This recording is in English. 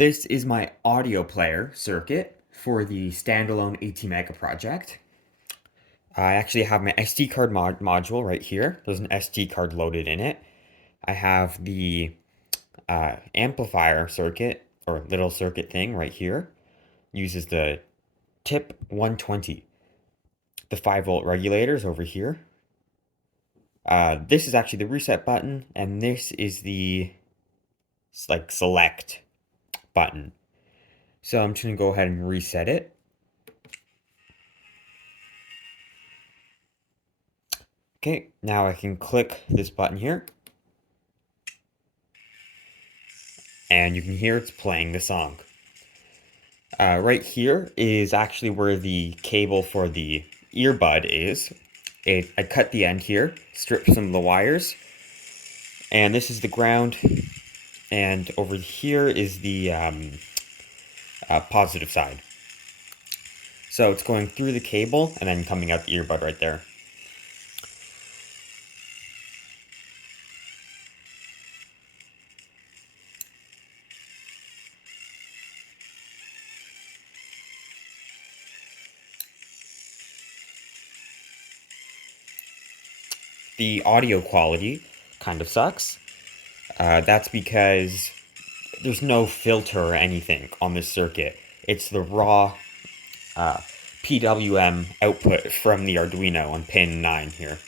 This is my audio player circuit for the standalone ATmega project. I actually have my SD card module right here. There's an SD card loaded in it. I have the amplifier circuit or little circuit thing right here. Uses the tip 120. The 5-volt regulators over here. This is actually the reset button, and this is the select button. So I'm just gonna go ahead and reset it. Okay, now I can click this button here. And you can hear it's playing the song. Right here is actually where the cable for the earbud is. I cut the end here, stripped some of the wires, and this is the ground, and over here is the positive side. So it's going through the cable and then coming out the earbud right there. The audio quality kind of sucks. That's because there's no filter or anything on this circuit. It's the raw PWM output from the Arduino on pin 9 here.